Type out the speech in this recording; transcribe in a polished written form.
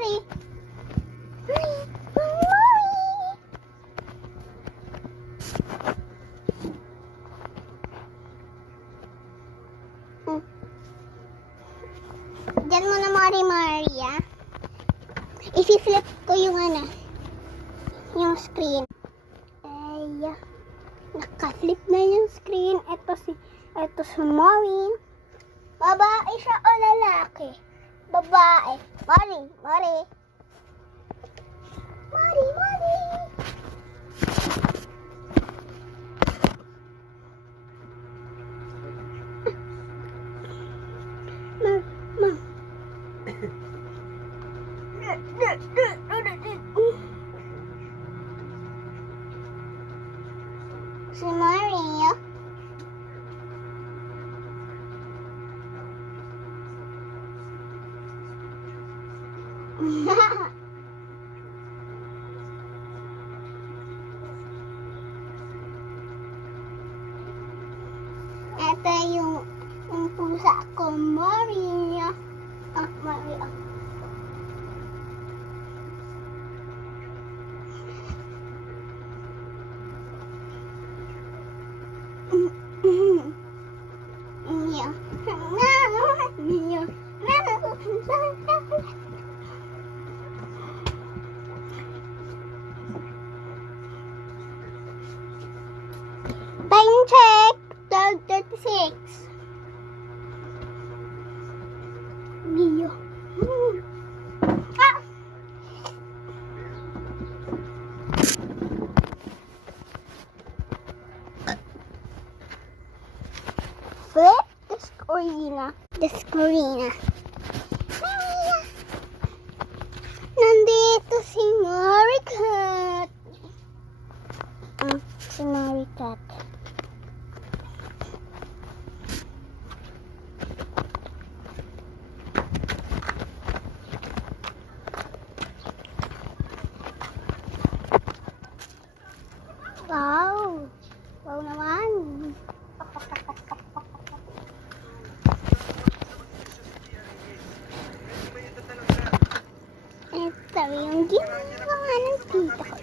Mari. Mari. Diyan mo na Maria. I-flip ko yung yung screen. Ay, naka-flip na yung screen. Ito si Mari. Babae siya o lalaki? Babae. Mari. Mari. Si Maria. Ito yung pusa ko, Maria. Maria. Time check, 12:36. Mio. Flip the screen. Nandito si Maricat. Si Maricat. Wow. Wow naman. Ito yung ginawa ng tita ko.